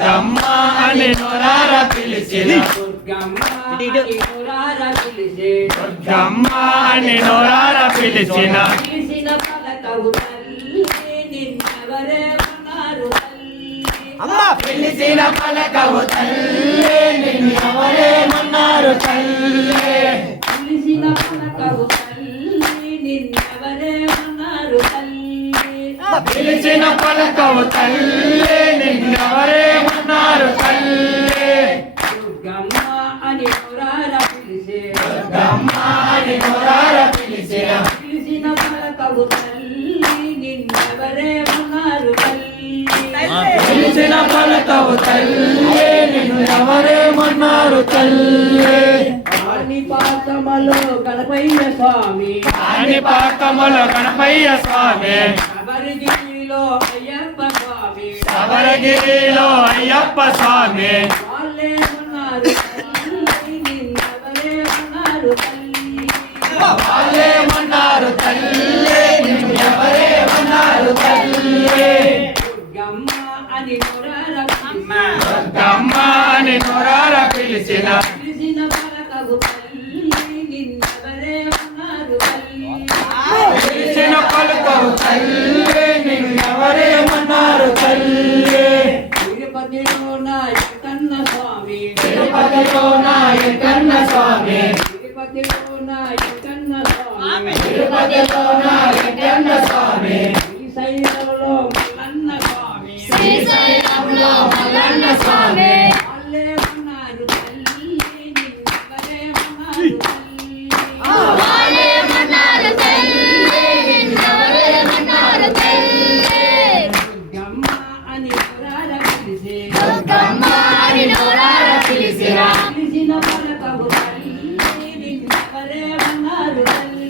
దుర్గమ్మ అని నోరార పిలిచిన దుర్గమ్మ అని నోరార పిలిచే దుర్గమ్మ అని నోరార పిలిచిన పిలిచిన పలకవు తల్లి నిన్నెవరేమన్నారు తల్లి పిలిచిన పలకవు తల్లి నిన్నెవరేమన్నారు తల్లి పిలిచిన పలకవు తల్లి నిన్నెవరేమన్నారు తల్లి పిలిచిన పలకవు తల్లి నిన్నెవరేమన్నారు తల్లి దుర్గమ్మ అని నోరార పిలిచే దుర్గమ్మ అని నోరార పిలిచిన పిలిచిన పలకవు తల్లి నిన్నెవరేమన్నారు తల్లి పిలిచిన పలకవు తల్లి నిన్నెవరేమన్నారు తల్లి కాణిపాకములో గణపయ్య స్వామి కాణిపాకములో గణపయ్య స్వామి శబరిగిరిలో అయ్యప్ప స్వామి శబరిగిరిలో అయ్యప్ప స్వామి వాళ్ళేమన్నారు తల్లి నిన్నెవరేమన్నారు తల్లి వాళ్ళేమన్నారు తల్లి నిన్నెవరేమన్నారు తల్లి దుర్గమ్మ అని నోరార దుర్గమ్మ అని నోరార పిలిచిన పిలిచిన పలకవు తల్లి నిన్నెవరేమన్నారు తల్లి పిలిచిన పలకవు తల్లి నిన్నెవరేమన్నారు తల్లి తిరుపతిలో నాయకన్న స్వామి తిరుపతిలో నాయకన్న స్వామి తిరుపతిలో నాయకన్న స్వామి తిరుపతిలో నాయకన్న స్వామి శ్రీశైలంలో మల్లన్న స్వామి శ్రీశైలంలో మల్లన్న స్వామి వాళ్ళేమన్నారు తల్లి నిన్నెవరేమన్నారు తల్లి వాళ్ళేమన్నారు తల్లి నిన్నెవరేమన్నారు తల్లి దుర్గమ్మ అని నోరార పిలిచే దుర్గమ్మ అని నోరార పిలిచిన పిలిచిన పలకవు తల్లి నిన్నెవరేమన్నారు తల్లి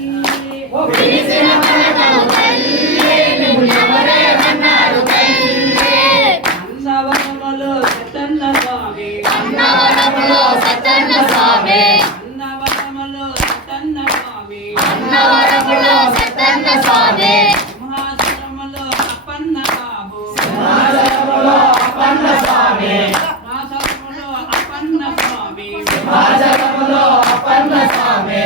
పిలిచిన పలకవు తల్లి నిన్నెవరేమన్నారు తల్లి అన్నవరములో సత్తన్న స్వామి అన్నవరములో సత్తన్న స్వామి అన్నవరములో సత్తన్న స్వామి అన్నవరములో సత్తన్న స్వామి సింహాసనములో అప్పన్న బాబు సింహాసనములో అప్పన్న స్వామి సింహాసనములో అప్పన్న స్వామి సింహాసనములో అప్పన్న స్వామి